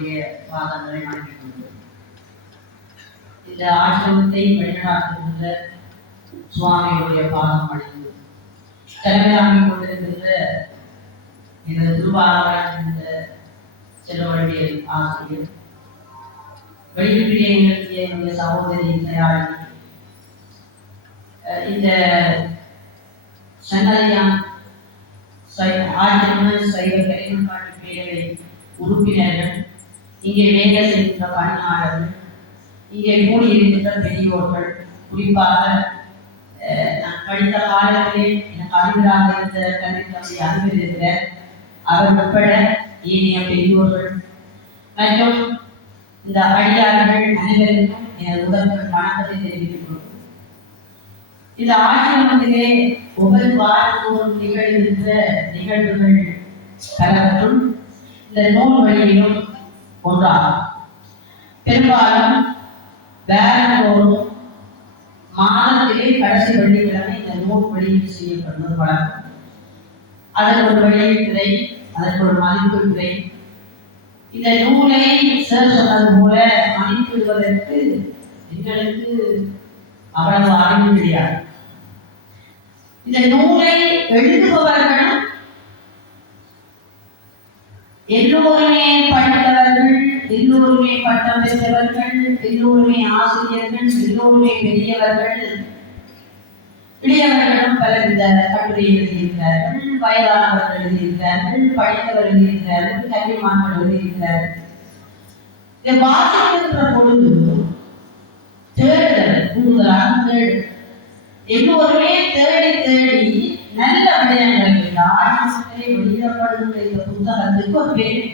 சுவாமியுடைய பாதங்களை வணங்கிக் கொள்வோம். இந்த ஆசிரமத்தை வழிநடாத்துகின்ற சுவாமியுடைய பாதம் அடைந்து தலைமையாகிக் கொண்டிருக்கின்ற எனது திருவாரூராகின்ற செல்வழியல் ஆசிரியர், வெளியிலேயே நிகழ்த்திய என்னுடைய சகோதரி தயாரிப்பு, இந்த சன்னதியான் ஆசிரம சைவ கலைமன்பாட்டு பேரவை உறுப்பினர்கள், இங்கே வேலை செய்கின்ற பணியாளர்கள், இங்கே கூடியிருக்கின்ற பெரியோர்கள், குறிப்பாக நான் படித்த காலத்திலே எனக்கு அறிவிலாக இருந்த கல்வி அறிவில் இருக்கிற அவர் உட்பட ஏனைய பெரியோர்கள் மற்றும் இந்த அடியார்கள் அனைவருக்கும் எனது உடன்கள் வணக்கத்தை தெரிவித்துக் கொள்வோம். இந்த ஆசிரமத்திலே ஒவ்வொரு வாரத்தோறும் நிகழ்கின்ற நிகழ்வுகள் பலவற்றும் இந்த நூல் வழியிலும் ஒன்றாகும். பெரும்பாலும் வேறந்தோறும் மாதத்திலே கடைசி வெள்ளிக்கிழமை இந்த நூல் வெளியீடு செய்யப்படுவது வழக்கம். அதற்கு ஒரு வெளியீட்டுரை, அதற்கு ஒரு மதிப்பீட்டுரை. இந்த நூலை சார் சொன்னது போல மதிப்பிடுவதற்கு எங்களுக்கு அவ்வளவு அறிவு கிடையாது. இந்த நூலை எழுதுபவர்களும் எல்லோருமே படித்தவர்கள், எல்லோருமே பட்டம் பெற்றவர்கள், எல்லோருமே ஆசிரியர்கள், எல்லோருமே பெரியவர்கள். இளையவர்களும் பலர் இந்த கட்டுரை எழுதியிருக்கிறார்கள், வயதானவர்கள் எழுதியிருக்கிறார்கள், படித்தவர்கள் எழுதியிருக்கிறார்கள், கல்விமான்கள் எழுதியிருக்கிறார்கள். இதை வாசிக்கின்ற பொழுது தேடுதல் கூடுதலாக தேடு, எல்லோருமே தேடி தேடி நல்ல விடயங்கள் இந்த ஆசிரியத்திலே வெளியிடப்படுகின்ற இந்த புத்தகத்துக்கு ஒரு பேர்.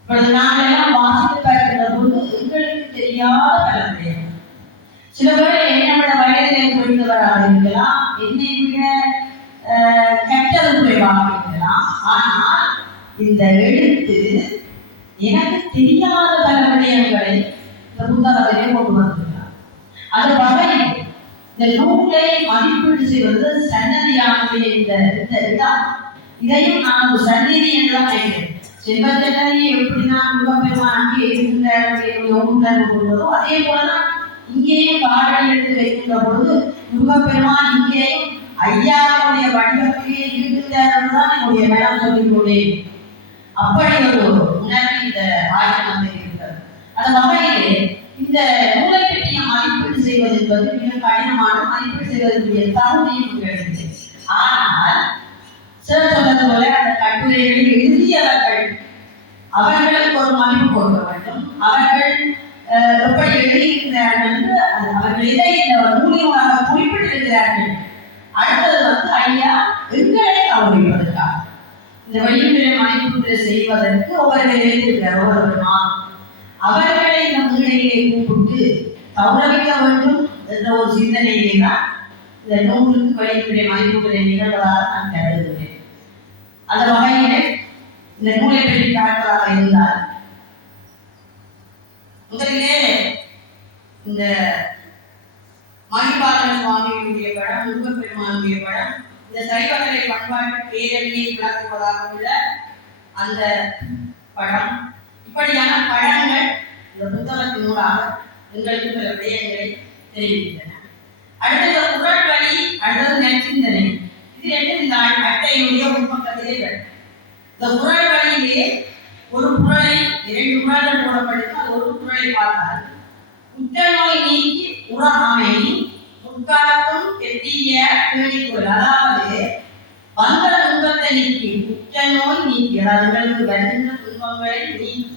இப்பொழுது நாங்கள் எல்லாம் வாசித்து பார்க்கின்ற போது எங்களுக்கு தெரியாத பல விடயங்கள். சில பேர் என்னை விட வயதிலே குறைந்தவராக இருக்கலாம், என்னை விட கெட்டது குறைவாக இருக்கலாம். ஆனால் இந்த எழுத்து எனக்கு தெரியாத பல விடயங்களை இந்த புத்தகத்திலே கொண்டு வந்திருக்கிறார். அது வகையில் இந்த நூலை மதிப்பீடு செய்வது சன்னதியாகவே இந்த இடம். இதையும் நான் ஒரு சந்நிதி என்றுதான் நினைக்கிறேன். செல்வ சன்னதியை எப்படி நான் முகப்பெருமான் அங்கே இருந்ததோ அதே போலதான் இங்கேயும் காரணம் எடுத்து வைக்கின்ற பொழுது முருகப்பெருமான் இங்கேயும் ஐயாவுடைய வடிவத்திலே இருக்கிறார்தான் என்னுடைய மனம் சொல்லிக் கொண்டேன். அப்படி ஒரு உணர்வு இந்த ஆசிரமத்தில் இருக்கிறது. அந்த வகையிலே இந்த நூலை பற்றிய மதிப்பீடு செய்வது என்பது மிக கடினமான, மதிப்பீடு செய்வதற்குரிய தகுதியும் கிடையாது. ஆனால் சார் சொன்னது போல அந்த கட்டுரைகளை எழுதியவர்கள் அவர்களுக்கு ஒரு மதிப்பு கொடுக்க வேண்டும். அவர்கள் எப்படி எழுதியிருக்கிறார்கள் என்று அவர்கள் இதை இந்த நூலியமாக குறிப்பிட்டிருக்கிறார்கள். அடுத்தது ஐயா எங்களை கௌரவிப்பதற்காக இந்த வெளியுறவு மதிப்பீடு செய்வதற்கு ஒவ்வொரு எழுதியிருக்கிறார். ஒவ்வொரு அவர்களை இந்த மேடையிலே கூப்பிட்டு கௌரவிக்க வேண்டும் என்ற ஒரு சிந்தனையிலே தான் இந்த நூலுக்கு வெளியுறவு மதிப்பீடு நிகழ்வதாக நான் கருதுகிறேன். அந்த வகையிலே இந்த நூலை பற்றி பார்ப்பதாக இருந்தால் முதலிலே இந்த மணிபாலன் சுவாமியுடைய படம், முருகப்பெருமானுடைய படம், இந்த சைவக்கலை பண்பாட்டு பேரவையை விளக்குவதாக உள்ள அந்த படம், இப்படியான படங்கள் இந்த புத்தகத்தினூடாக எங்களுக்கு சில விடயங்களை தெரிவிக்கின்றன. அடுத்தது குரல் வழி, அடுத்தது நற்சிந்தனை. இது ரெண்டும் இந்த அட்டையினுடைய உட்பக்கத்திலே வரும். இந்த குரல் வழியிலே ஒரு குரலை, 2 குரல்கள் போடப்பட்டிருக்கு. அது ஒரு குரலை பார்த்தால் உற்றநோய் நீக்கி உறகாமை முற்காலத்தும் எட்டிய பேணிக்குள், அதாவது வந்த துன்பத்தை நீக்கி, உற்றநோய் நீக்கி, அதாவது வருகின்ற துன்பங்களை நீக்கி,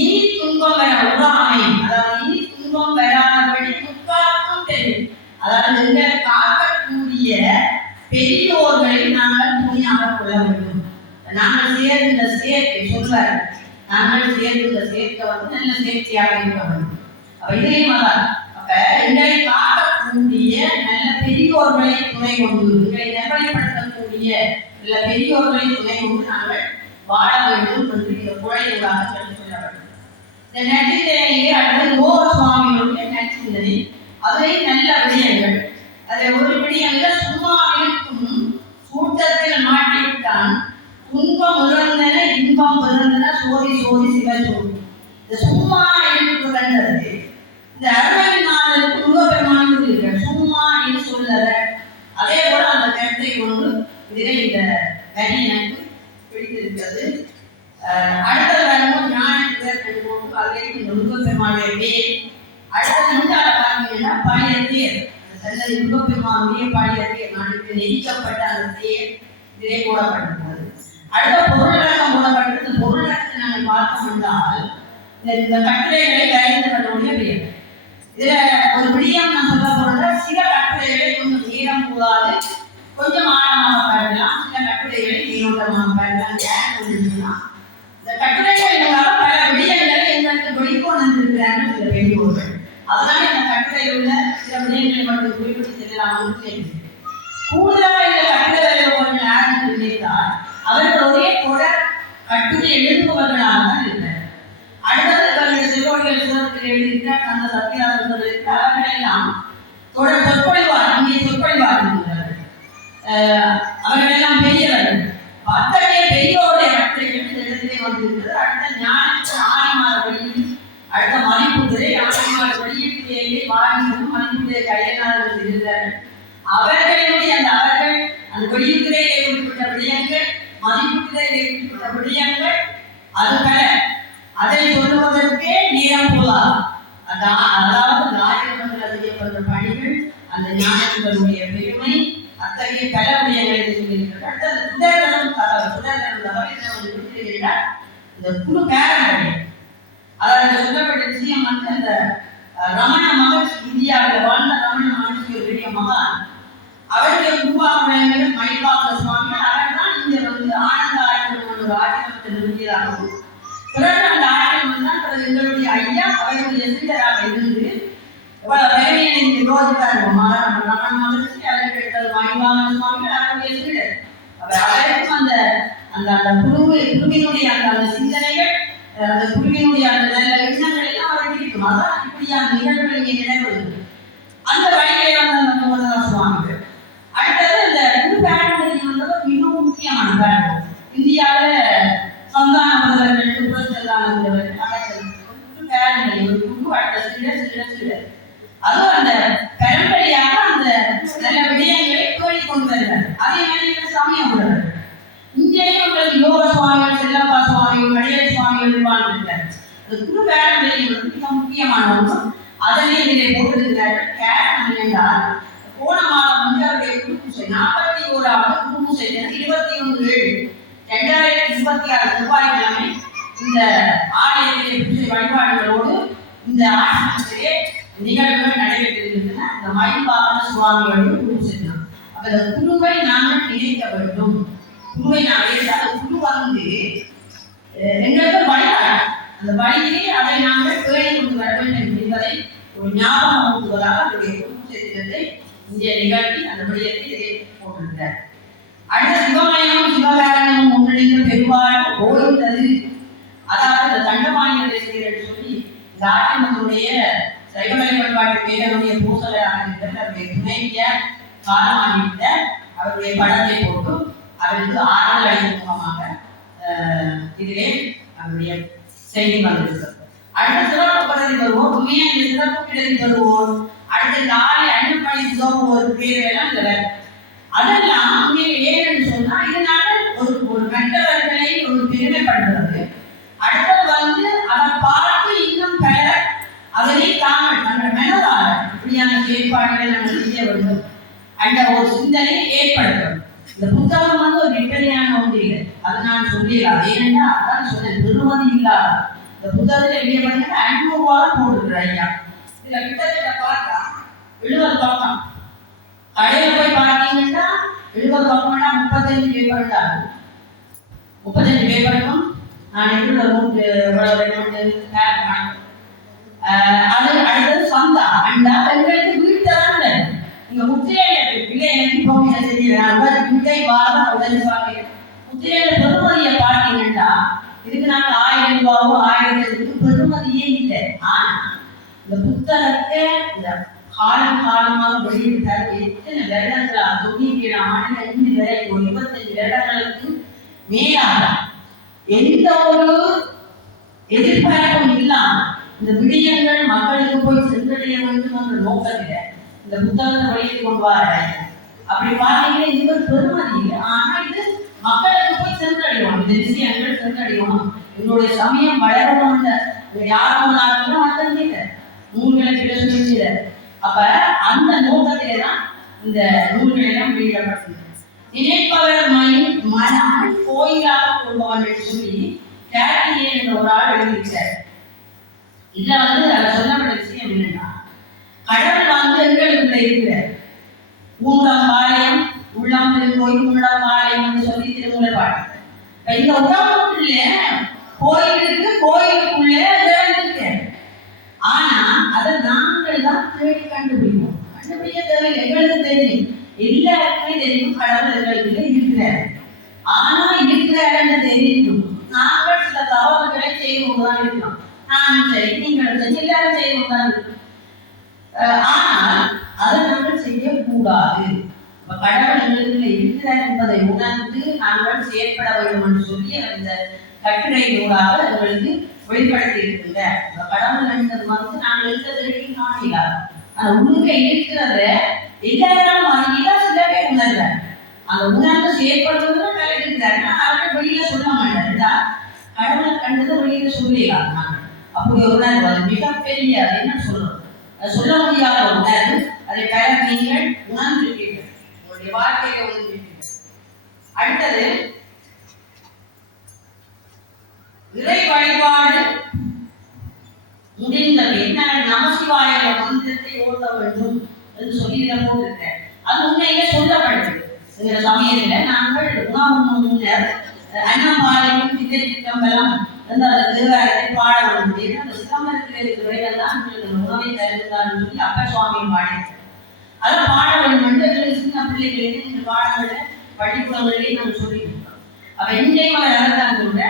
இனி துன்பம் வர உறகாமை, அதாவது இனி துன்பம் வராதபடி முற்காலத்தும் தெரியும், அதாவது எங்களை காக்கக்கூடிய பெரியோர்களை நாங்கள் துணியாக கொள்ள வேண்டும். நாங்கள் சேர்ந்த சேர்க்கை சொல்வார், நாங்கள் சேர்ந்த சேர்க்கை நல்ல சேர்க்கையாக இருக்க வேண்டும். அப்ப இதையும் அதான், அப்ப எங்களை காக்கக்கூடிய நல்ல பெரியோர்களை துணை கொண்டு, எங்களை நெருமைப்படுத்தக்கூடிய நல்ல பெரியோர்களை துணை கொண்டு நாங்கள் வாழ வேண்டும் என்று இந்த குழையாக சொல்லப்படும். இந்த நற்சிந்தனையிலே அடுத்தது ஓ சுவாமிகளுடைய நற்சிந்தனை. அதை நல்ல விடயங்கள், அதை ஒரு விடயங்கள் சும்மா இருக்கும் கூட்டத்தில் மாட்டிவிட்டான் துன்பம் உணர்ந்தன இன்பம் பெறுதுன்னா சோதி சோதி சிவ சோதி. இந்த சும்மா எழுப்புகிறது இந்த 64 முருகப்பெருமான் இருக்கிற சும்மா என்று சொல்லற. அதே போல அந்த கருத்தை கொண்டு இதிலே இந்த கனி எனக்கு பிடித்திருக்கிறது. அடுத்த வரும்போது ஞானத்துக்கு அதிலே இந்த முருகப்பெருமானுடைய பேர். அடுத்த நூற்றாண்டு பார்த்தீங்கன்னா பழைய தேர் சென்னை முருகப்பெருமானுடைய பழைய தேர் நாட்டுக்கு நெரிக்கப்பட்ட அந்த தேர் இதிலே போடப்பட்டிருக்கிறது. அடுத்த பொருளடக்கம் போடப்பட்டது. இந்த பொருளடக்கத்தை நாங்கள் பார்த்தோம் என்றால் இந்த கட்டுரைகளை கலைஞர்களுடைய பேர். இதுல ஒரு விடியம் நான் சொல்ல போறத சில கட்டுரைகளை கொஞ்சம் நீளம் கூடாது, கொஞ்சம் ஆழமாக பாடலாம். சில கட்டுரைகளை நீரோட்டமாக பாடலாம். இந்த கட்டுரைகள் பல விடயங்களை எங்களுக்கு வெளிக்கொண்டு இருக்கிறார்கள் சில பெரியோர்கள். அதனால இந்த கட்டுரையில் உள்ள சில விடயங்களை மட்டும் குறிப்பிட்டு செல்லலாம். கூடுதலாக இந்த கட்டுரைகளை கொஞ்சம் ஆரம்பித்து நினைத்தால் அவர்கள் ஒரே தொடர் கட்டுரை எழுதுபவர்களாக தான் இருக்கிறார். அடுத்தது சிறுவர்கள் சிறப்பில் எழுதியிருக்கிறார் அந்த சத்தியாசர்கள் அவர்கள் எல்லாம் தொடர் சொற்பொழிவார் இங்கே சொற்பொழிவார்கள். அவர்கள் எல்லாம் பெரியவர்கள். அத்தகைய பெரியோருடைய கட்டுரைகள் இந்த இடத்திலே வந்திருக்கிறது. அடுத்த ஞானத்தின் ஆணிமார வழியில் அடுத்த மதிப்புரை ஆணிமார வெளியீட்டிலேயே வாங்கியும் மதிப்புரை கையனார்கள் இருக்கிறார்கள். அவர்களுடைய அந்த வெளியீட்டிலேயே குறிப்பிட்ட விடயங்கள் மதிப்புரையிலே குறிப்பிட்ட விடயங்கள் அது பல. அதை சொல்லுவதற்கே நேரம் போதாது. அதாவது நாயகர்கள் செய்யப்படுற பணிகள் அந்த ஞானங்களுடைய பெருமை அத்தகைய பல விடயங்களை சொல்லியிருக்கிறார். அடுத்தது சுடர்களும் இந்த குழு பேரங்கள் அதாவது சொல்லப்பட்ட விஷயம் வந்து அந்த ரமண மகர்ஷி இந்தியாவில் வாழ்ந்த ரமண மகர்ஷி ஒரு பெரிய மகான். அவருடைய உருவாக்குடைய மணிப்பாக்க சுவாமி அவர் தான் இங்க வந்து ஆனந்த ஆசிரமம் ஒரு ஆசிரமத்தை நிறுத்தியதாகவும் பிறகு அந்த ஆசிரமம் தான் பிறகு எங்களுடைய ஐயா அவருடைய சீடராக இருந்து வேலையை யோசித்தார். ரமண மகர்ஷி அவருக்கு எடுத்தது மணிப்பாக்க சுவாமி அவருடைய சீடர். அவருக்கும் அந்த அந்த அந்த குருவினுடைய அந்த சிந்தனைகள் அந்த குருவினுடைய அந்த நல்ல எண்ணங்கள் எல்லாம் அவருக்கு இருக்கும். அதான் இப்படியான நிகழ்வுகள் இங்கே நினைவு அந்த வழியை வந்து சுவாமிகள். அடுத்தது இந்த குரு பேரம்பரிய வந்தது மிகவும் முக்கியமான பேரம்பரியம். இந்தியாவில் சந்தான பிரதர்கள் புறச்செல்லானவர்கள் குரு பேரம்பரிய ஒரு குரு அடுத்த சிலர் அதுவும் அந்த பரம்பரையாக அந்த நல்ல விடயங்களை கோரிக்கொண்டு வருகிறார். அதே மாதிரி சமயம் உள்ளவர்கள் இங்கேயும் உங்களுக்கு யோக சுவாமிகள் செல்லப்பா சுவாமிகள் வடிவேல் சுவாமிகள் வாழ்ந்திருக்கிறார். அந்த குரு பேரம்பரியம் மிக முக்கியமான ஒன்று. அதனை இதிலே போட்டிருக்கிறார்கள். காரணம் என்றால் போன மாதம் வந்து அவருடைய குருபூசை 41வது குருபூசை 21/7/2026 செவ்வாய்க்கிழமை இந்த ஆலயத்திலே பூஜை வழிபாடுகளோடு இந்த ஆசிரமத்திலே நிகழ்வுகள் நடைபெற்றிருக்கின்றன. இந்த மணிப்பாக்க சுவாமிகளும் குருபூசை தான். அப்ப இந்த குருவை நாங்கள் நினைக்க வேண்டும். குருவை நாங்கள் அந்த குரு வந்து எங்களுக்கு வழிபாடு அந்த வழியிலே அதை நாங்கள் பேணி கொண்டு வர வேண்டும் என்பதை ஒரு ஞாபகம் ஊட்டுவதாக அவருடைய குருபூசை இந்திய நிகழ்ச்சி அந்த விடயத்தை போட்டிருக்கிறார். அடுத்த சிவமயமும் சிவகாரணமும் ஒன்றிணைந்த பெரும்பாலும் ஓய்ந்தது. அதாவது இந்த தண்டமானிய தேசியர்கள் சொல்லி இந்த ஆசிரமத்தினுடைய சைவமய வழிபாட்டு பேரனுடைய பூசலராக இருக்கிற அவருடைய துணைவிய காலமாகிவிட்ட அவருடைய படத்தை போட்டு அவருக்கு ஆறுதல் அளிக்கும் முகமாக இதிலே அவருடைய செய்தி வந்திருக்கிறது. அடுத்த சிறப்பு பகுதி வருவோம். உண்மையாக சிறப்பு பிறகு வருவோம். அடுத்த நாளை அனுப்பணி ஒரு பேர் எல்லாம் இல்லை. அதெல்லாம் உண்மையை ஏன்னு சொன்னா இதனால ஒரு மற்றவர்களை ஒரு பெருமைப்படுகிறது. அடுத்தது வந்து அதை பார்த்து இன்னும் பல அதனை தாங்கள் தங்கள் மனதால் இப்படியான செயற்பாடுகளை நாங்கள் செய்ய வேண்டும் அந்த ஒரு சிந்தனை ஏற்படுத்தும். இந்த புத்தகம் வந்து ஒரு விட்டறியான ஒன்று இல்லை. அதை நான் சொல்லிடலாம். ஏன்னா அதான் சொன்னேன் பெருமதி இல்லாத இந்த புத்தகத்தில் வெளியே பார்த்தீங்கன்னா 500 ரூபாய் போட்டுருக்குற ஐயா. இதுல கிட்டத்தட்ட பார்த்தா 70 பக்கம். கடையில் போய் பார்த்தீங்கன்னா 70 பக்கம்னா 35 பேப்பர் தான். 35 பேப்பருக்கும் நான் அது அடுத்தது சந்தா அண்டா எங்களுக்கு வீட்டை தான் நீங்க முத்திரையில இல்லை எனக்கு போக தெரியல வீட்டை வாரம் உடனே பார்க்கிறேன். முத்திரையில பெருமதியை பார்த்தீங்கன்னா இதுக்கு நாங்கள் 1000 ரூபாவோ 1000 பெருமதியே இல்லை. ஆனா இந்த புத்தகத்தை இந்த காலமாக வெளியிட்டார். எத்தனை வருடங்களா 97 ஆண்டுகள் வரை ஒரு 25 வருடங்களுக்கு மேலாக எந்த ஒரு எதிர்பார்ப்பும் இல்லாம இந்த விடயங்கள் மக்களுக்கு போய் சென்றடைய வேண்டும் என்ற நோக்கத்தில் இந்த புத்தகத்தை வெளியே கொண்டு வர அப்படி பார்த்தீங்கன்னா இது ஒரு பெருமதி இல்லை. ஆனா இது மக்களுக்கு போய் சென்றடையணும், இந்த விஷயங்கள் சென்றடையணும், என்னுடைய சமயம் வளரணும். யாரும் வந்தீங்க நூல்களை கிட்ட. அப்ப அந்த நோக்கத்திலே தான் இந்த நூல்கள் எல்லாம் வெளியிடப்பட்டது. நினைப்பவர் மனம் கோயிலாக கொள்பவன் என்று சொல்லி கேட்டியே என்ற ஒரு ஆள் எழுதியிருக்கார். இதுல அதை சொல்லப்பட்ட விஷயம் என்னன்னா, கடவுள் எங்களுக்குள்ள இருக்கிறார். ஊங்கம் பாளையம் உள்ளம் திருக்கோயில் உள்ளம் பாளையம் சொல்லி திருமூல பாட்டு. இந்த உடம்புக்குள்ள கோயில் இருக்கு, கோயிலுக்குள்ள இருக்கு. ஆனா அதை நாங்கள் தான் தேடி கண்டுபிடிப்போம். கண்டுபிடிக்க தேவை, எங்களுக்கு தெரியும், எல்லாருக்குமே தெரியும் கடவுள் எங்களுக்கு இருக்கிறார். ஆனா இருக்கிறாருன்னு தெரியும் நாங்கள் சில தவறுகளை செய்து கொண்டுதான் இருக்கிறோம். நானும் சரி, நீங்கள் சரி, எல்லாரும் செய்து கொண்டுதான் இருக்கிறோம். ஆனால் அதை நாங்கள் செய்யக்கூடாது. கடவுள் எங்களுக்கு இருக்கிறார் என்பதை உணர்ந்து நாங்கள் செயற்பட வேண்டும் என்று சொல்லி அந்த கட்டுரையூடாக எங்களுக்கு வெளிப்படுத்தி இருக்கின்ற கடவுள் என்பது நாங்கள் இருக்கிறது காணலாம். அந்த உண்மை இருக்கிறத எல்லாரும் அறியலாம், சில பேர் உணர்றாங்க. அந்த உணர்ந்து செயற்படுவது இருக்கிறாங்க, அவர்கள் வெளியில சொல்ல மாட்டாங்க. கடவுளை கண்டது வெளியில சொல்லலாம். நாங்கள் அப்படி ஒரு உணர்வு மிகப்பெரிய என்ன சொல்றோம், சொல்ல முடியாத ஒரு உணர்வு. அதை பெற நீங்கள் உணர்ந்திருக்கீர்கள், உங்களுடைய வாழ்க்கையை உணர்ந்திருக்கீர்கள். அடுத்தது இறை வழிபாடு முடிந்தது என்ன, நமசிவாய மந்திரத்தை ஓட்ட வேண்டும் என்று சொல்லி போட்டிருக்கேன். அது உண்மையிலே சொல்லப்படுது. இந்த சமயத்தில் நாங்கள் உணவு முன்னர் அன்னம்பாளையம் திட்டம்பலம் அந்த திருவாரத்தை பாட வேண்டும். அந்த சிதம்பரத்தில் இருக்கிற தான் உணவை தருகிறார் சொல்லி அப்ப சுவாமி பாடியிருக்கேன். அதை பாட வேண்டும் என்று சின்ன பிள்ளைகளுக்கு இந்த பாடங்களை பள்ளிக்கூடங்களிலேயே நாங்கள் சொல்லியிருக்கோம். அப்ப இன்றையும் அவர் அறத்தான் கூட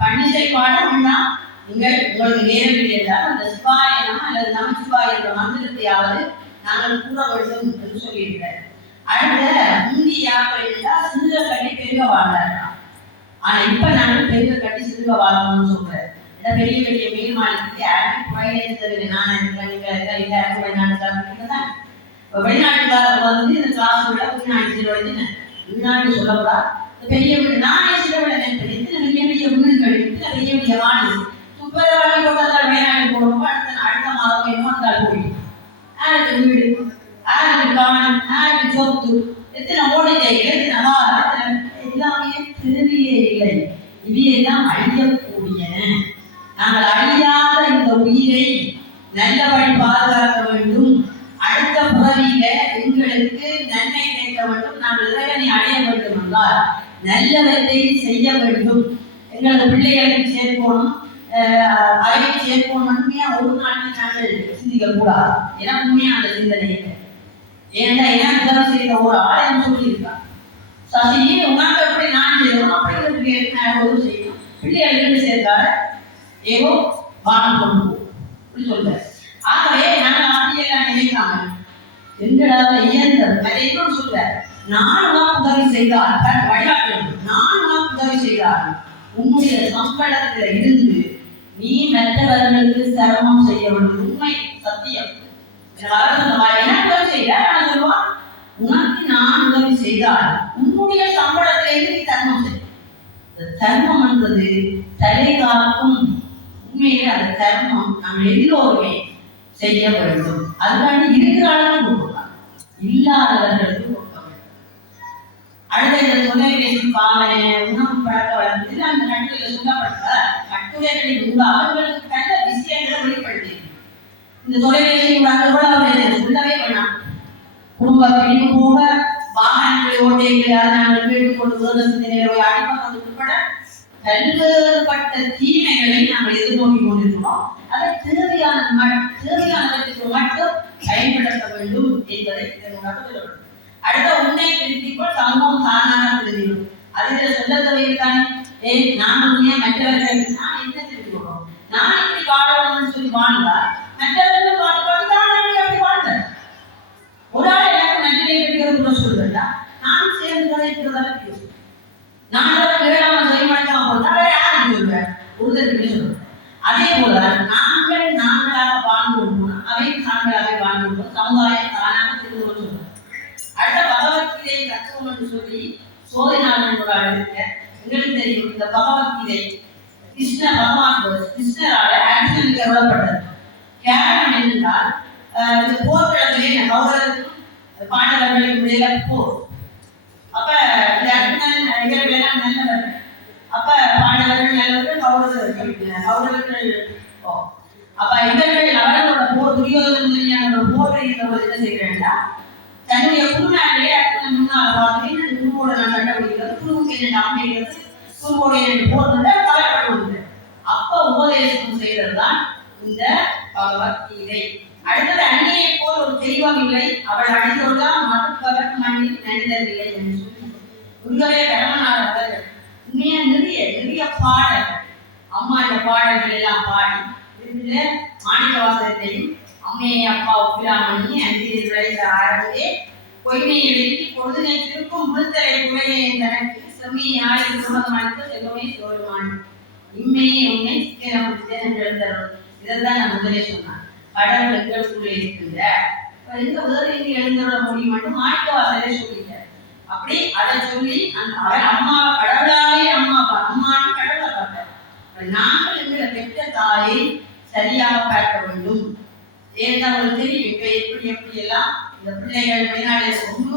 பன்னிசை பாடம்னா உங்களுக்கு நேரவில் என்றால் அந்த சிவாயனம் அல்லது நமச்சிவாய என்ற மந்திரத்தையாவது நாங்கள் கூற வேண்டும் என்று சொல்லியிருக்கிறார். அடுத்த முந்தியாக இருந்தால் சிறுக கட்டி பெருக வாழ்ந்தாராம். ஆனா இப்ப நாங்கள் பெருக கட்டி சிறுக வாழணும்னு சொல்றேன். பெரிய பெரிய மேல் மாநிலத்துக்கு யாருக்கும் புகையில நான் வெளிநாட்டுக்காரர் இந்த கிளாஸ் விட உள்நாட்டு சிறுவடைந்து உள்நாட்டு சொல்லக்கூடா பெரிய வீடு நானே சிறுவடை பெரிய பெரிய வீடுகள் பெரிய பெரிய வாணி துப்பரவாளி போட்டால் மேலாடி போடுவோம். அடுத்த மாதம் வேணுமோ இருந்தால் போயிடும். யாருக்கு வீடு, யாருக்கு காணும், யாருக்கு சொத்து, எத்தனை ஓடிக்கைகள், எத்தனை வாரம், எல்லாமே திருவியே இல்லை. இவையெல்லாம் அழியக்கூடியன. நாங்கள் அழியாத இந்த உயிரை நல்லபடி பாதுகாக்க வேண்டும். அடுத்த புறவியில எங்களுக்கு நன்மை கிடைக்க வேண்டும். நாங்கள் இறைவனை அடைய வேண்டும் என்றால் நல்லவற்றை செய்ய வேண்டும். எங்களது பிள்ளைகளுக்கு சேர்க்கணும், அறிவை சேர்க்கணும். உண்மையா ஒரு நாட்டில் நாங்கள் சிந்திக்க கூடாது. ஏன்னா உண்மையா அந்த சிந்தனை இல்லை. ஏன்னா என்ன செய்த ஒரு ஆலயம் சொல்லியிருக்காங்க, சசி உனக்கு எப்படி நான் செய்யணும் அப்படி செய்யணும். பிள்ளைகளுக்கு சேர்த்தாரு ஏதோ வானம் கொண்டு அப்படி சொல்றாரு. ஆகவே நாங்கள் அப்படியெல்லாம் நினைக்காம எங்களால இயந்தது அதை இன்னும் சொல்ற, நான் உனக்கு உதவி செய்தால் வழிகாட்டு, நான் உனக்கு உதவி செய்தால் உன்னுடைய சம்பளத்தில் இருந்து நீ மற்றவர்களுக்கு சிரமம் செய்ய வேண்டும். உண்மை சத்தியம். எனக்கு உதவி செய்ய சொல்லுவான், உனக்கு நான் உதவி செய்தால் உன்னுடைய சம்பளத்திலிருந்து நீ தர்மம் செய். தர்மம் என்பது தலை காக்கும். உண்மையிலே அந்த தர்மம் நம்ம எல்லோருமே செய்ய வேண்டும். அதுக்காண்டி இருக்கிறார்களும் கொடுக்கலாம், இல்லாதவர்களுக்கு கொடுக்க வேண்டும். அடுத்த இந்த தொலைபேசி பாவனை உணவு பழக்க வளர்ந்து அந்த கட்டுரையில் சொல்லப்பட்ட கட்டுரைகளின் ஊடாக அவர்களுக்கு நல்ல விஷயங்களை வெளிப்படுத்தி இந்த தொலைபேசி சொல்லவே வேணாம். குடும்ப பிரிவு போக வாகனங்களை ஓட்டைகளை நாங்கள் கேட்டுக்கொண்டு சிந்தனைகளை அடிப்பது உட்பட பல்வேறுபட்ட தீமைகளை நாங்கள் எதிர்நோக்கி கொண்டிருக்கிறோம். அதை தேவையானவற்றுக்கு மட்டும் பயன்படுத்த வேண்டும் என்பதை சொல்லப்படும். அடுத்த உண்மை திருத்திக்கொள் சமூகம் தானாக தெரியும். அதில் சொல்ல தேவையில்தான். நான் உண்மையா மற்றவர்கள் நான் என்ன தெரிஞ்சுக்கிறோம், நான் இப்படி வாழணும்னு சொல்லி வாழ்ந்தா மற்றவர்கள் வாழ்ந்து தானாக அப்படி வாழ்ந்தேன். ஒரு ஆள் எனக்கு நன்றியை கிடைக்கிற சொல்றா நான் சேர்ந்து கதைக்கிறதால நான் கேளாம செய்ய மாட்டேன். யாருக்கு அதே போல நாங்களாக வாழ்ந்துள்ளோம், அவை தாங்களாக வாழ்ந்துள்ளோம், சமுதாயம் தானாக தெரிந்து கொள்ளும். அடுத்த பகவத்கீதை தத்துவம் என்று சொல்லி சோதனாளன் ஒரு ஆள் இருக்க. எங்களுக்கு தெரியும் இந்த பகவத்கீதை கிருஷ்ணரால அர்ஜுனனுக்கு அருளப்பட்டது. காரணம் என்னென்றால் இந்த போர்க்களத்திலே கௌரவருக்கும் பாண்டவர்களுக்கும் இடையில போர். அப்ப இந்த அர்ஜுனன் இவர்கள் எல்லாம் நல்லவர்கள். அப்ப பாண்டவர்கள் நல்லவர்கள், கௌரவர்கள் அப்ப இவர்கள் அவர்களோட போர் துரியோதன போர் என்ன செய்கிறாங்கன்னா தன்னுடைய குருநாட்டிலே அர்ஜுனன் முன்னால் வாழ்க்கை குருவோட நான் கண்டுபிடிக்கிறது, குருவுக்கு என்ன அமைகிறது, குருவோட போர் கலப்பட்டு. அப்ப உபதேசம் செய்ததுதான் இந்த பகவத்கீதை. அடுத்தது அன்னையை போல் ஒரு தெய்வம் இல்லை, அவள் அடைந்தோடுதான் மறுப்பவர் மண்ணில் நடிதவில்லை என்று சொல்லி குருவே கடமனார் அவர்கள் உண்மையா நிறைய பாடல்கள், அம்மா இந்த பாடல்கள் எல்லாம் பாடி இதுல மாணிக்க வாசகத்தையும் அம்மையை அப்பா ஒப்பிலாமணி அஞ்சில் விளைந்த ஆரம்பே பொய்மையை எழுதி பொழுதுனை திருக்கும் முழுத்தலை குறையை தனக்கு செம்மையை ஆயுள் சுமதமளித்த செல்வமே சோழுமான் இம்மையை உண்மை சிக்கனம் என்று எழுந்தரும். இதைத்தான் நான் முதலே சொன்னான். கடவுள் எங்களுக்குள்ளே இருக்கின்ற இந்த உதவி எழுந்துள்ள முடியும் மட்டும் மாணிக்க வாசகரே சொல்லிட்டார். அப்படி அதை சொல்லி அவர் அம்மா கடவுளாலே அம்மான்னு கடவுளை பார்த்தார். நாங்கள் எங்களை பெற்ற தாயை சரியாக பார்க்க வேண்டும். ஏதாவது தெரியும் இப்ப எப்படி எல்லாம் இந்த பிள்ளைகள் வெளிநாடு ரொம்ப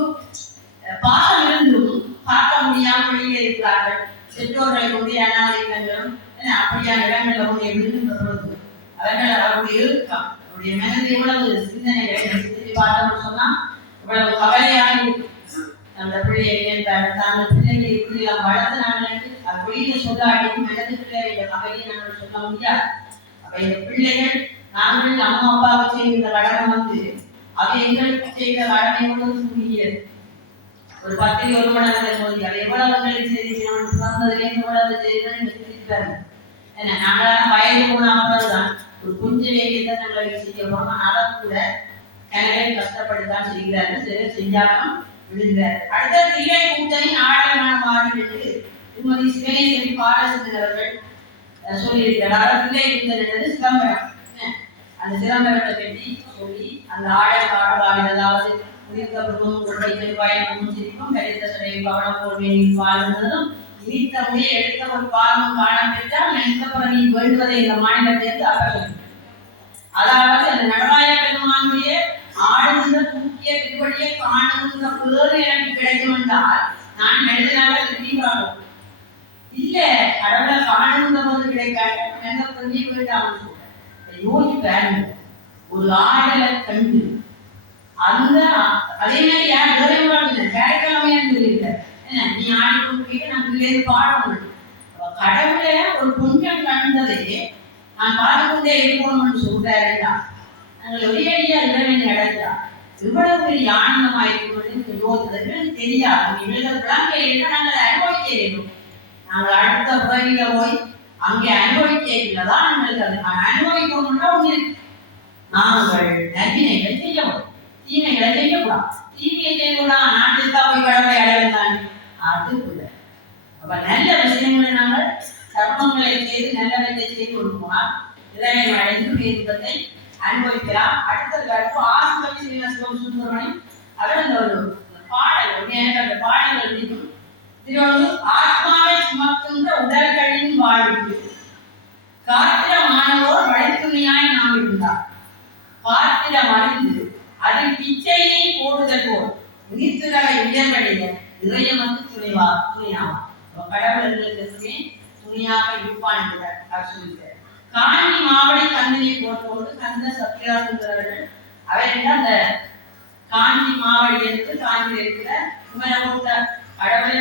பாசம் இருந்தும் பார்க்க முடியாமல் வெளியே இருக்கிறார்கள். பெற்றோர்கள் கொண்டு அனாதைகளும் அப்படியான இடங்களில் அவருடைய விருதுகிறது. அவர்கள் அவருடைய இருக்கம், அவருடைய மனதில் எவ்வளவு சிந்தனைகளை பார்த்தோம்னு சொன்னா இவ்வளவு கவலையாக இருக்கு. அந்த பிள்ளையை தாங்கள் பிள்ளைகளை இப்படி எல்லாம் வளர்த்து வெளியே சொல்லாடியும் மனது பிள்ளைகளை கவலையை நாங்கள் சொல்ல முடியாது. அப்ப இந்த பிள்ளைகள் நாங்கள் அம்மா அப்பாவுக்கு செய்கிற கடமை அவை எங்களுக்கு செய்கிற கடமை முழுவதும் கூடியது. ஒரு 10 1 மணி போது அதை எவ்வளவு எங்களுக்கு செய்திருக்கிறோம், பிறந்ததுலேருந்து எவ்வளவு செய்திருக்கிறாங்க. ஏன்னா நாங்களாம் வயது போன அப்புறம்தான் ஒரு கொஞ்சம் வேலையை நாங்கள் செய்யறோம். அதை கூட கனவே கஷ்டப்பட்டுதான் செய்கிறார்கள். சிலர் செய்யாமல் விழுகிறார். அடுத்த திரை கூட்டணி ஆடலமான மாறி என்று திருமதி சிவனேஸ்வரி பாலச்சந்திரவர்கள் சொல்லியிருக்கிறார். திரை கூட்டணி என்பது சிதம்பரம். அந்த சிதம்பரத்தை பற்றி சொல்லி அந்த ஆடல் பாடலாக அதாவது உயிர்த்தவர்களும் பயணமும் சிரிப்பும் கடித்த சடை பவனம் போல் வேண்டியும் வாழ்ந்ததும் இனித்த முறையை எடுத்த ஒரு பாவம் காண பெற்றால் நினைத்தப்புறம் நீ வேண்டுவதை இந்த மாநிலத்திற்கு அகற்றும். அதாவது அந்த நடராய பெருமானுடைய ஆடுகின்ற தூக்கிய திருவடியை காணுகின்ற பேரு எனக்கு கிடைக்கும் என்றால் நான் மனிதனாக திரும்பிவாகும். இல்ல கடவுளை காணுகின்ற போது கிடைக்காது எந்த பொருளையே வேண்டாம் சொல்றேன். யோசிப்பாரு ஒரு ஆடலை கண்டு அந்த அதே மாதிரி யார் கேட்கலாமையான்னு சொல்லியிருக்க நீ ஆடி கொண்டு நான் பிள்ளைங்க பாடணும். கடவுளை ஒரு கொஞ்சம் கண்டதே நான் பார்த்துக்கொண்டே இருக்கணும்னு சொல்றாருன்னா நாங்கள் ஒரேடியா இறைவனை அடைஞ்சா இவ்வளவு பெரிய ஆனந்தமாயிருக்கும் யோசித்தது தெரியாது. எங்களுக்கு நாங்கள் அனுபவிக்க வேண்டும். நாங்கள் அடுத்த பிறவியில போய் அங்கே அனுபவிக்கிறதான் எங்களுக்கு அது அனுபவிக்கணும்னா ஒண்ணு இருக்கு. நாங்கள் நன்மைகள் செய்யணும், தீமைகளை செய்யக்கூடாது. தீமையை செய்யக்கூடாது நாட்டில் தான் போய் கடவுளை அடையலாம் அது கூட. அப்ப நல்ல விஷயங்களை நாங்கள் சர்மங்களை செய்து நல்லவற்றை செய்து கொடுப்போம். இதனை அடைந்து பேருந்தத்தை அனுபவிக்கலாம். அடுத்தது ஆசிரியர் ஸ்ரீனிவாச சுப்பிரமணியம் அவர் அந்த ஒரு பாடல் எனக்கு அந்த பாடல்கள் பிடிக்கும். திருவள்ளுவர் ஆத்மாவை சுமக்கின்ற உடல்களின் வாழ்வு காத்திரமானவோர் வழித்துணையாய் நாம் இருந்தார். பாத்திரம் அறிந்து அதில் பிச்சையை போடுதல் போல் உயிர்த்துகளை உயர்வடைய நிறைய துணையாவார். கடவுளர்களுக்கு துணியாக இருப்பான் என்கிறார் அவர் சொல்லுகிறார். காஞ்சி மாவடி கந்தனை போட்டு கந்த சத்யாசுந்தரர்கள் அவர் என்ன அந்த காஞ்சி மாவடி என்று காஞ்சியில் இருக்கிற குமரகோட்ட கடவுளை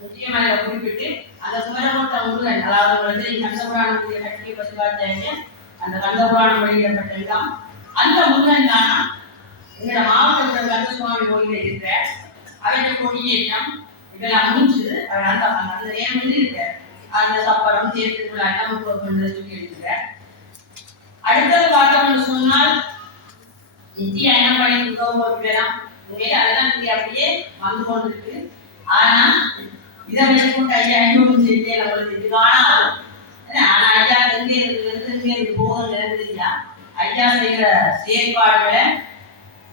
முக்கியமாக குறிப்பிட்டு அந்த குமரகோட்ட முருகன் அதாவது கந்தபுராணத்துடைய கட்டிய பசுவாச்சாரிய அந்த கந்தபுராணம் வெளியிடப்பட்ட இடம் அந்த முருகன் தானா எங்களோட மாவட்டத்தில் கந்தசுவாமி கோயில இருக்கிற அவருடைய கொடியேற்றம் இதெல்லாம் முடிஞ்சது. அவர் அந்த நேரம் வந்து இருக்க அந்த சப்பரம் சேர்த்துக்குள்ள சொல்லி இருக்கிறார். அடுத்தது பார்த்தோம்னு சொன்னால் நித்திய அயனப்பணி உதவலாம் அதெல்லாம் அப்படியே வந்து கொண்டிருக்கு. ஆனா இதை வச்சுக்கொண்டு ஐயா அனுபவம் செய்ய நம்மளுக்கு இது காணாது. ஆனா ஐயா எங்கே இருந்து தெரியா ஐயா செய்கிற செயற்பாடுகளை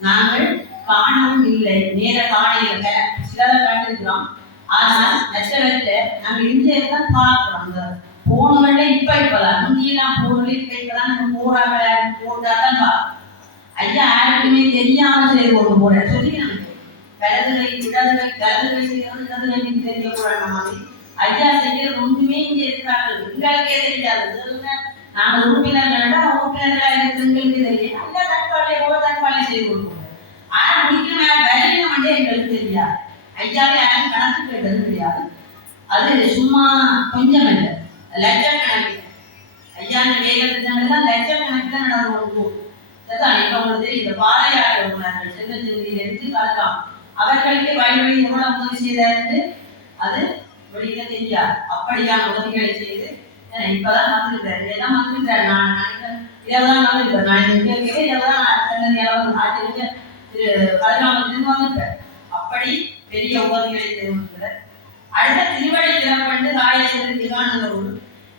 நாங்கள் காணவும் இல்லை, நேர காணையில சிலரை கண்டிருக்கிறோம். ஆனால் மற்றவற்றை நாங்கள் இந்தியா தான் பார்க்கிறோம். அந்த போன்கள்ல இப்பதான் முந்தியெல்லாம் போன்கள் இப்பதான் நம்ம போறாங்க போட்டாதான் பார்க்கணும். ஐயா யாருக்குமே தெரியாம செய்து கொண்டு போற சொல்லி நமக்கு கலதுகை இடதுகை கலதுகை செய்யறது கலதுகைக்கு தெரியக்கூடாது மாதிரி ஐயா செய்யறது ஒன்றுமே இங்க இருக்கிறார்கள். எங்களுக்கே தெரியாது. நாங்கள் உறுப்பினர்கள்டா உறுப்பினர்களா இருக்கிறவங்களுக்கு தெரியும். ஐயா தற்பாலை போல தற்பாலை செய்து கொடுப்போம். ஆனா முடிக்கணும் வரையினம் வந்து எங்களுக்கு தெரியாது. ஐயாவே யாரும் கணக்கு கேட்டது தெரியாது. அது சும்மா கொஞ்சம் இல்லை, லட்சக்கணக்கு. ஐயா வேலை திட்டங்கள்லாம் லட்சக்கணக்கில் நடந்து கொண்டு அதான் இப்ப உங்களுக்கு இந்த பாலையாளர்கள் செல்வத்தில் எடுத்து காட்டலாம். அவர்களுக்கு வயல்வெளி எவ்வளவு உதவி செய்தாரு அது வெளியில தெரியாது. அப்படியான உதவிகளை செய்து இப்பதான் வந்துருக்காரு. எல்லாம் வந்துருக்காரு. நான் இதெல்லாம் வந்துருக்கேன். நான் இங்க இதெல்லாம் ஆட்சியில திரு கலைஞாமத்திலிருந்து வந்துருக்காரு. அப்படி பெரிய உதவிகளை செய்திருக்கிறார். அடுத்த திருவடி திறப்பண்டு ராயேஸ்வரர் திகானந்த ஊர்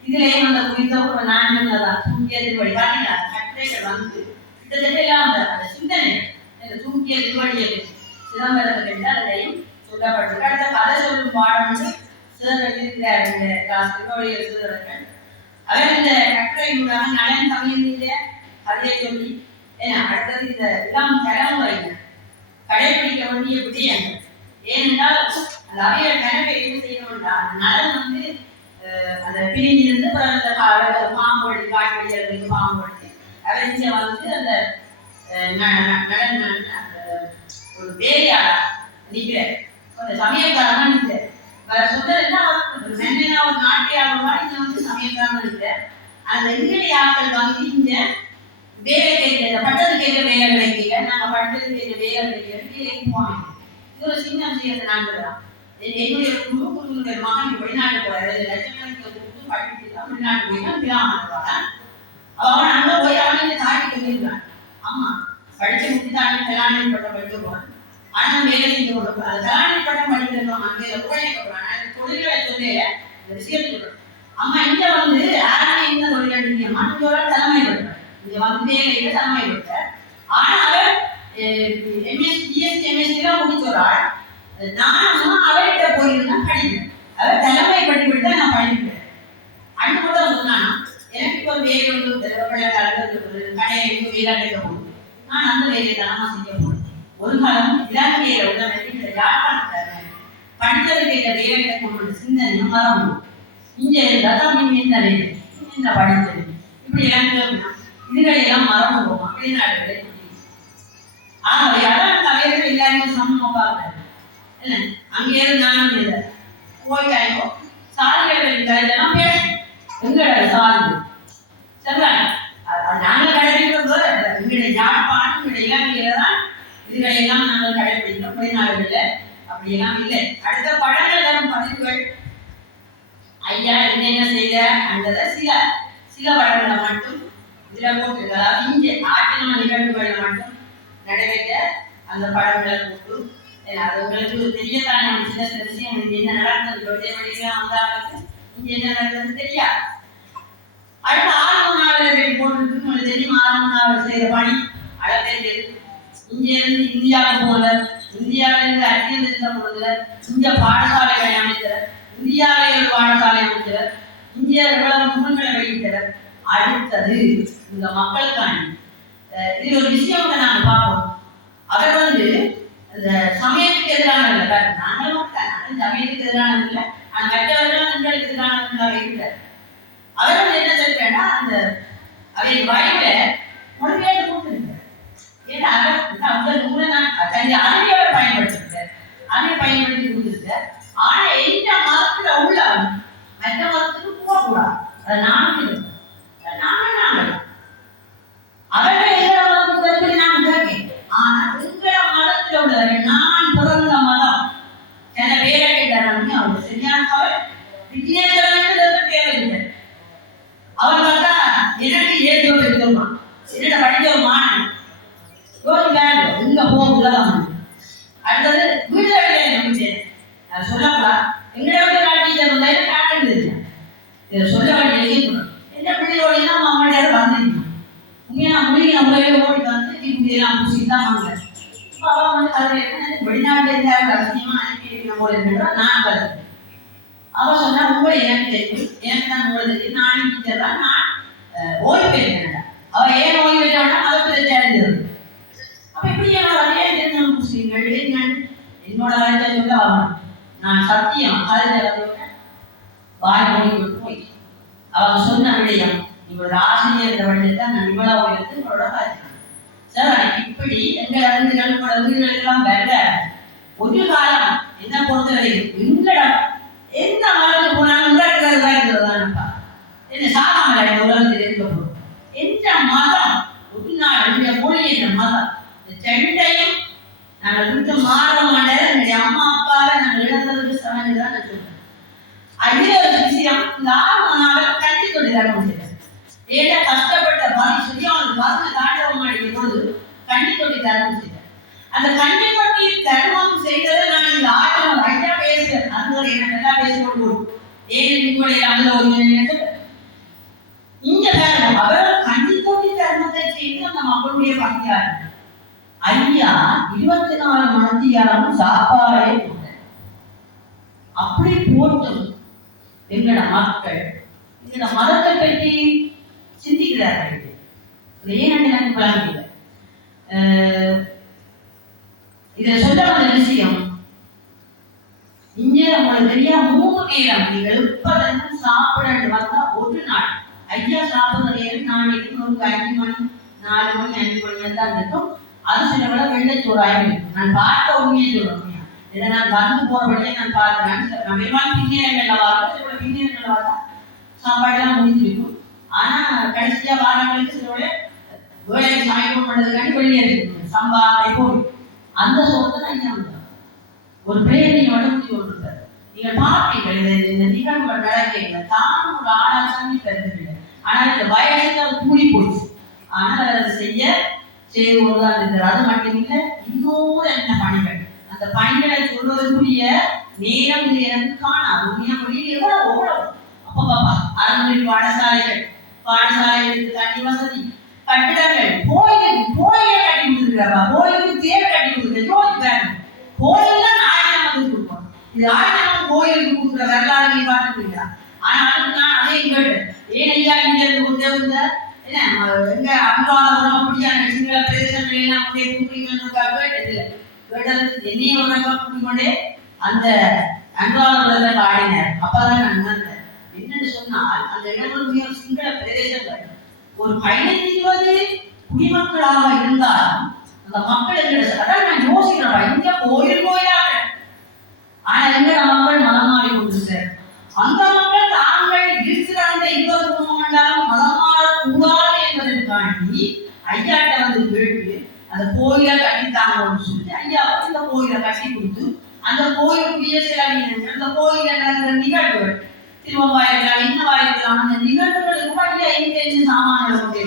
இதுலயும் அந்த குறித்த ஒரு நான்குதான் தூங்கிய திருவடி பார்த்தீங்களா கட்டுரைகள் வந்து கிட்டத்தட்ட எல்லாம் அந்த சிந்தனை இந்த தூங்கிய திருவடியை சிதம்பரத்தை அதையும் சொல்லப்பட்டிருக்கு. அடுத்த கதை சொல்லும் பாடம் வந்து சிதறர்கள் திருவடியை சிதறர்கள் அவர் இந்த கட்டுரையினூடாக நலன் தமிழில அதையை சொல்லி ஏன்னா அடுத்தது இந்த இளம் தலைமுறையினர் கடைபிடிக்க வேண்டிய விடயங்கள். ஏனென்றால் அந்த அவைய கணக்கை என்ன செய்யணும்னா நலன் வந்து அந்த பிரிஞ்சிருந்து பாம்பு காட்டு பாம்பு அவரை வந்து அந்த ஒரு வேலையாளா நிற்கிற ஒரு சமயக்காரமா நிற்கிற சொல்றதுன்னா மென்னா ஒரு நாட்டியாளமா இங்க வந்து சமயக்காரமா நிற்கிற அந்த இங்கிலி ஆட்கள் வந்து இங்க வேலை கேட்கிற பட்டது கேட்கிற வேலை கிடைக்கல. நாங்க பட்டது கேட்கிற வேலை கிடைக்கிறது வேலைக்கு போவாங்க. இது ஒரு சின்ன விஷயத்தை நாங்கள் தான் என்னுடைய குழுக்களுடைய மகன் வெளிநாட்டு போறாரு. லட்சக்கணக்கில் கொடுத்து படிச்சுட்டு தான் வெளிநாட்டு போய் தான் விழாமாடுவாங்க. அவன் அங்க போய் அவனை தாண்டி சொல்லியிருக்கான். ஆமா படிச்சு முடிச்சுட்டாங்க கல்யாணம் பட்டம் படிக்க போறான். ஆனா வேலை செஞ்சு கொடுப்போம். அது கல்யாணம் பட்டம் படிக்கிறோம். அங்கே உழைக்கப்படுறான். தொழில்களை சொல்லி இந்த விஷயத்தை சொல்றோம். அம்மா இங்க வந்து யாருமே என்ன தொழில் அடிக்கமா இங்க தலைமைப்படுறார். இங்க வந்து வேலையில தலைமைப்படுறார். ஆனா அவர் எம்எஸ்சி பிஎஸ்சி எம்எஸ்சி எல்லாம் முடிச்சோராள். நானும் அவர்கிட்ட போயிருந்தா படிக்கிறேன். அவர் தலைமை படிப்பிட்டு தான் நான் படிக்கிறேன். அன்று கூட சொன்னானா எனக்கு ஒரு வேலை ஒன்று கடையை வேலை எடுக்க போகணும். நான் அந்த வேலையை தானமா செய்ய போகணும். ஒரு காலம் இலங்கையில உள்ள யாழ்ப்பாணத்தை படித்தது கேட்ட வேலை எடுக்கணும் சிந்தனை மறந்து இங்க இருந்தால் நீங்க என்ன வேலை என்ன படித்தது இப்படி இலங்கை இதுகளையெல்லாம் மறந்து போகும் வெளிநாடுகளை. ஆகவே அதான் தலைவர்கள் எல்லாருமே சமூகம் பார்க்கிறேன். என்ன அங்கே இருந்து நானும் இல்லை போயிட்டாயோ சாதிகள் இதெல்லாம் பேச எங்களோட சாதி சரிதான். நாங்கள் கடைபிடிக்கிறது எங்களுடைய யாழ்ப்பாணம் எங்களுடைய இலங்கையில தான் இதுகளையெல்லாம் நாங்கள் கடைபிடிக்கிறோம். வெளிநாடுகளில் அப்படியெல்லாம் இல்லை. அடுத்த படங்கள் தரும் பதிவுகள் ஐயா என்னென்ன செய்த அந்த சில படங்களை மட்டும் இதில் போட்டு அதாவது இங்கே ஆற்றின நிகழ்வுகளை மட்டும் நடைபெற்ற அந்த படங்களை போட்டு அது உங்களுக்கு தெரியத்தானே சின்ன சின்ன விஷயம் உங்களுக்கு என்ன நடந்தது வந்தாங்களுக்கு இங்கே என்ன நடந்தது தெரியாது. அடுத்த 6 நாவலர்கள் போட்டு உங்களுக்கு தெரியும். 6 நாவல் செய்த பணி அளப்பெரியது. இங்கே இருந்து இந்தியாவுக்கு போனவர், இந்தியாவிலிருந்து அத்தியம் இருந்த போனவர், இந்திய பாடசாலைகளை அமைத்தவர், இந்தியாவிலே ஒரு பாடசாலை அமைத்தவர், இந்தியா எவ்வளவு நூல்களை வெளியிட்டவர். அடுத்தது இந்த மக்களுக்கான இது ஒரு விஷயம் நாங்கள் பார்ப்போம். அவர் வந்து இந்த சமயத்துக்கு எதிரான நாங்களும் சமயத்துக்கு எதிரான இல்லை, ஆனால் மற்றவர்களும் எங்களுக்கு எதிரானவர்களாக இருக்கிறார். அவர்கள் என்ன சொல்றேன்னா அந்த அவை வாயில மொழிபெயர்த்து கொடுத்துருக்கார். ஏன்னா அந்த நூலை நான் தனி அறிவியலை பயன்படுத்திருக்கார். அறிவை பயன்படுத்தி கொடுத்துருக்கார். ஆனா எந்த மதத்துல உள்ள மற்ற மதத்துக்கு போகக்கூடாது. அதை நாங்கள் அவர்கள் எந்த மதத்துக்கு நான் கேட்கேன். ஆனா எங்கள மதத்துல உள்ளவர்கள் நான் பிறந்த மதம் என வேலை கேட்டார். அவர் சரியான அவர் விக்னேஸ்வரன் தேவையில்லை. அவர் பார்த்தா எனக்கு ஏதோ இருக்குமா என்னோட படிக்க ஒரு மாணவன் இங்க போகலாம். அடுத்தது வீடு நான் சொல்லப்பா எங்களோட காட்டிட்டு காட்டுறது இதை சொல்ல வேண்டிய என்ன பிள்ளையோடலாம் அவங்களுடைய வந்துருக்கணும். நம்மளே ஓடி வந்து இப்படியெல்லாம் பூசிதான் வாங்க. அவன் வந்து அது வெளிநாட்டில் இருந்தாலும் ரகசியமா அனுப்பி போல இருக்கிறதா நான் வருது. அவ சொன்னா உங்களை எனக்கு தெரியும், எனக்கு தான் உங்களை தெரியும், நான் டீச்சர் தான், நான் ஓய்வு பெற்றேன். அவ ஏன் ஓய்வு பெற்றவனா அதை பிரச்சனை இருந்தது. அப்ப இப்படியே நிறைய தெரிஞ்ச முஸ்லீம்கள் என்னோட வாழ்க்கை சொல்ல ஆகணும். நான் சத்தியம் காலேஜ் வாய் மொழி போய் அவங்க சொன்ன விடயம் இவரோட ஆசிரியர் என்ற வழியத்தான் நான் இவ்வளவு எடுத்து இவரோட காய்ச்சினேன் சார். இப்படி எங்கள் அறிஞர்கள் உங்களோட உயிர்களுக்கெல்லாம் வரல. ஒரு காலம் என்ன பொறுத்தவரைக்கும் எங்களிடம் எந்த நாளுக்கு போனாலும் உண்டாக்குறதுதான்ப்பா என்ன சாதாரண உலகத்தில் இருக்கப்படும். எந்த மதம் ஒரு நாள் எந்த மொழி என்ற மதம் இந்த செண்டையும் நாங்கள் விட்டு மாற மாட்டேன். என்னுடைய அம்மா அப்பாவை நாங்கள் இழந்ததுக்கு சமயம் தான் நான் சொல்றேன். அதுல ஒரு விஷயம் இந்த 6 நாள் கட்டி கொண்டு முடியல. ஏன்னா கஷ்டப்பட்ட பாதி சொல்லி அவனுக்கு மருந்து தாண்டவம் அடிக்கும் போது கண்ணி கொட்டி தர்மம் செய்தேன். அந்த கண்ணி கொட்டி தர்மம் செய்ததை நான் இந்த ஆட்டம் ஐயா பேசுறேன். அந்த எனக்கு எல்லாம் பேசிக்கொண்டு ஏன் உங்களுடைய அந்த ஒரு இங்க தர்மம் அவர் கண்ணி கொட்டி தர்மத்தை செய்து அந்த மக்களுடைய பங்கியாரு ஐயா 24 மணித்தியாலும் சாப்பாடே போட்டேன். அப்படி போட்டும் எங்களோட மக்கள் எங்களோட மதத்தை பற்றி சிந்திக்கிறார்கள். ஏன் எனக்கு பழங்கல இதை சொல்ல வந்த விஷயம் இங்க உங்களுக்கு தெரியா 3 நேரம் நீங்கள் எப்பதெல்லாம் சாப்பிட வந்தா ஒரு நாள் ஐயா சாப்பிடுற நேரம் நாளைக்கு ஒரு 5 மணி 4 மணி 5 மணி தான் இருக்கும். அது சில விட வெள்ளச்சோறாயும் இருக்கும். நான் பார்த்த உண்மையை சொல்றேன். இதை நான் வந்து போற வழியை நான் பார்க்கிறேன். நம்ம பின்னேரங்கள்ல வாங்க சில பின்னேரங்கள்ல பார்த்தா சாப்பாடுலாம் முடிஞ்சிருக்கும். ஆனா கடைசியா வாரங்களுக்கு சில வேலை சாய்வு பண்ணதுக்காண்டி வெளியே இருக்கு சம்பாதை போய் அந்த சொத்தை தான் இங்க வந்தாங்க. ஒரு பிரேரணியோட முடிவு கொண்டிருக்காரு. நீங்க பார்ப்பீங்கள் இந்த நிகழ்வுகள் நடக்கீங்க தானும் ஒரு ஆளா சந்திப்பதில்லை. ஆனால் இந்த வயசுக்கு அது கூடி போச்சு. ஆனால் அதை செய்து கொண்டுதான் இருக்கிறார். அது மட்டும் இல்லை இன்னொரு என்ன பணிகள் அந்த பணிகளை சொல்வதற்குரிய நேரம் இது எனக்கு காணாது. மொழியில் எவ்வளவு அப்ப பாப்பா அரண்மனை பாடசாலைகளுக்கு தண்ணி வசதி கட்டிடங்கள் கோயிலை கட்டி கொடுத்துருக்காப்பா. கோயிலுக்கு தேர் கட்டி கொடுத்துருக்க யோசிப்பாங்க. கோயில் தான் ஆயிரம் கொடுப்போம். இது ஆயிரம் கோயிலுக்கு கொடுக்குற வரலாறு நீ பார்த்துருக்கீங்களா? ஆனா அதுக்கு நான் அதையும் கேட்டேன். ஏன் ஐயா இங்க இருந்து கொடுத்த என்ன எங்க அன்பாளம் அப்படியான சிங்கள பிரதேசங்கள் எல்லாம் அப்படியே கூப்பிடுங்கன்னு கேட்டதில்லை. கேட்டது என்னையும் ஒரு கூட்டிக்கொண்டே அந்த அன்பாளம் ஆடினார். அப்பதான் நான் உணர்ந்தேன் என்னன்னு சொன்னால் அந்த இடங்களுடைய சிங்கள பிரதேசங்கள் ஒரு 15-20 குடிமக்களாக இருந்தாலும் அந்த மக்கள் அதான் நான் யோசிக்கிறேன். இங்க கோயிலாக ஆனா எங்க மக்கள் மதம் மாறி கொண்டிருக்காரு. அந்த மக்கள் தாங்கள் இருக்கிற அந்த 20 குடும்பங்களாலும் மதம் மாறக்கூடாது என்பதற்காண்டி ஐயாட்ட வந்து கேட்டு அந்த கோயிலை கட்டித்தாங்கன்னு சொல்லி ஐயா இந்த கோயிலை கட்டி கொடுத்து அந்த கோயிலுக்குரிய சில அந்த கோயில நடக்கிற நிகழ்வுகள் திருவம்பாயிருக்கலாம் இன்னவாயிருக்கலாம் அந்த நிகழ்வுகளுக்கு கூட ஐயா எங்க சாமான்களை கொண்டு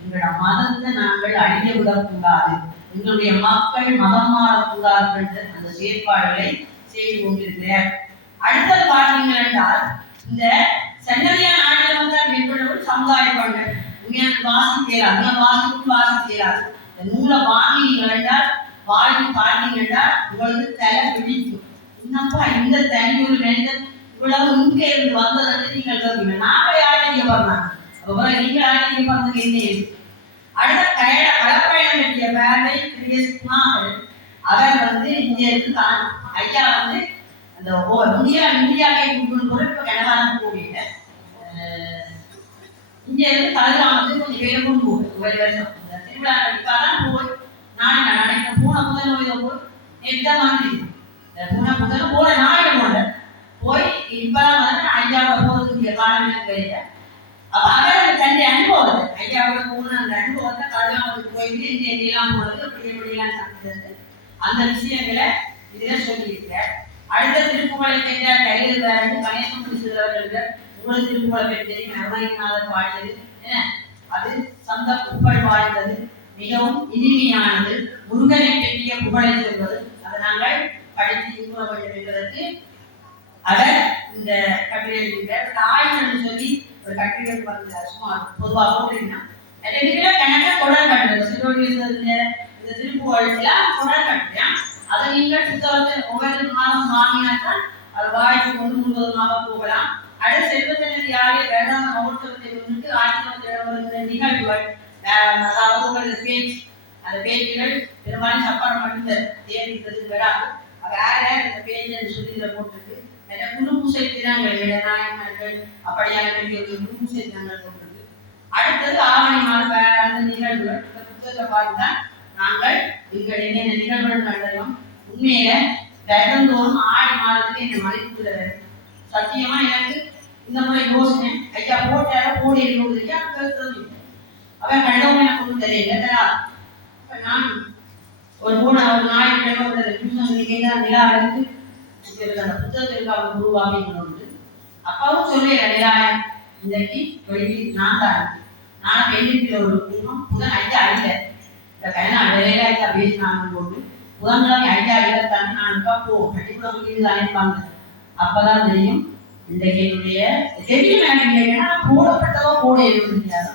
எங்களோட மதத்தை நாங்கள் அழிய விடக்கூடாது, எங்களுடைய மக்கள் மதம் மாறக்கூடாது என்ற அந்த செயற்பாடுகளை செய்து கொண்டிருக்கிறார். அடுத்தது பார்த்தீங்கள் என்றால் இந்த சன்னதியான ஆண்டவன் தான் மேற்கொள்ள சமுதாய பண்கள் உண்மையான வாசிக்கிறார். இந்த நூலை வாங்கினீங்கள் என்றால் வாழ்க்கை பார்த்தீங்க என்றால் உங்களுக்கு தலை பிடிக்கும். என்னப்பா இந்த தனியூர் இவ்வளவு இங்கே இருந்து வந்ததை நீங்கள் கேட்பீங்க. நாம யாரையும் வரலாம் நீங்கள் யாரையும் வந்தது என்ன? அடுத்த கடற்பயணம் கட்டிய வேலை அவர் வந்து இங்க இருந்து தான் ஐயா வந்து அந்த இந்தியாவை இப்ப கடகாரம் கூடிய இங்க இருந்து கதிராமத்து கொஞ்சம் பேரை கொண்டு போகுது. ஒரு வருஷம் இந்த திருவிழா கண்டிப்பாதான் போய் நாளைக்கு நினைக்கிற பூனை முதல் போய் போய் நேற்று மாதிரி பூனை முதல் போன நாளைக்கு போன போய் இப்பதான் வந்து ஐயாவோட போறதுக்கு காலமே கிடையாது. அப்ப அவர் தன்னுடைய அனுபவம் ஐயாவோட போன அந்த அனுபவத்தை கதிராமத்துக்கு போயிட்டு இந்த எங்கெல்லாம் போறது அப்படி எப்படியெல்லாம் சந்திச்சது அந்த விஷயங்களை இதுல சொல்லியிருக்கார். அடுத்த திருப்புகளை கேட்ட கையில் வேறு கணேசம் பிடிச்சவர்கள் உங்களுக்கு திருப்புகளை பெற்று அருணகிரிநாதர் வாழ்ந்தது அது சந்த புகழ் வாழ்ந்தது மிகவும் இனிமையானது. முருகனை பெற்றிய புகழை சொல்வது அதை நாங்கள் படித்து கூற வேண்டும் என்பதற்கு அவர் இந்த கட்டுரை ஆய்வு சொல்லி ஒரு கட்டுரை சும்மா பொதுவாக போட்டீங்கன்னா இதுல கணக்க தொடர் கட்டுறது சிறுவர்கள் இந்த திருப்புகழ்ச்சிலாம் தொடர் கட்டுறேன். அதை நீங்கள் புத்தகத்தை ஒவ்வொரு மாதம் வாங்கினால்தான் அதை வாழ்க்கை கொண்டு முழுவதுமாக போகலாம். அடுத்த செல்வத்தினர் யாரே வேதாந்த மகோத்சவத்தை முன்னிட்டு ஆசிரியர் நிகழ்வுகள், அதாவது உங்களது பேச்சு, அந்த பேச்சுகள் பெரும்பாலும் சப்பாரம் மட்டும் தேர்ந்தெடுத்து வராது. அது யார் யார் இந்த பேச்சு சொல்லி இதில் போட்டிருக்கு. நிறைய குழு பூசை தினங்கள், இடநாயகர்கள் அப்படியான குழு பூசை தினங்கள் போட்டிருக்கு. அடுத்தது ஆவணி மாதம் வேற நிகழ்வுகள். இந்த புத்தகத்தை பார்த்துதான் நாங்கள் எங்கள் என்னென்ன நிகழ்வுகள் நடந்தோம். உண்மையில வருடந்தோறும் ஆடி மாதத்துக்கு இந்த மதிப்பு சத்தியமா எனக்கு இந்த முறை யோசனை ஐயா போட்டார போடி எழுதுறியா கேட்கறது அவன் கண்டவங்க எனக்கு ஒன்றும் தெரியல. நான் ஒரு ஞாயிற்றுக்கிழமை நிலா அடைந்து அந்த புத்தகத்திற்கு அவங்க உருவாக்கி அப்பாவும் சொல்லிடுறேன் நிலா இன்றைக்கு வெளியே நான் தான் நான் பெண்ணில் ஒரு குடும்பம் புதன் ஐயா அடித்த இந்த கல்யாணம் வேலையில ஐயா பேசினாங்க போட்டு புதன்கிழமை ஐயா இல்லத்தானே நான் போவோம் கண்டிப்பா தானே வந்தேன். அப்பதான் தெரியும் இன்றைக்கு என்னுடைய தெரியும் போடப்பட்டதோ போட எழுதினார்.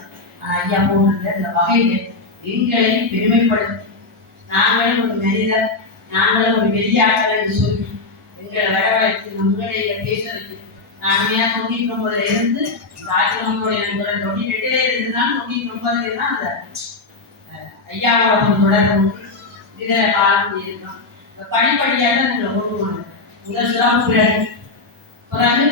ஐயா போடுற இந்த வகையில எங்களை பெருமைப்படுத்தி நாங்களும் ஒரு மனிதர், நாங்களும் ஒரு வெளியாட்கள் என்று சொல்லி எங்களை வரவழைத்து முன்னிலையில பேச வைத்து நாமையா 99 இருந்து ராஜ்யமோட எனக்கு 98 இருந்துதான் 99 இருந்தால் அந்த ஐயாவோட தொடர்பு இதர காலம் இருக்கும். படிப்படியாக உங்களை ஓடுவாங்க. முதல் சிறப்பு பிறகு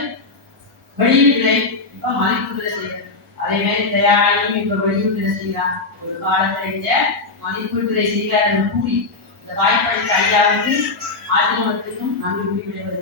வெளியீட்டுரை, இப்ப மதிப்பீடு செய்யறது. அதே மாதிரி தயாரியும் இப்ப வெளியீட்டுரை செய்யலாம். ஒரு காலத்துல மதிப்பீட்டுரை செய்கிறார் என்று கூறி இந்த வாய்ப்பளித்த ஐயாவுக்கு ஆசிரமத்துக்கும் நன்றி குறிப்பிடுவது.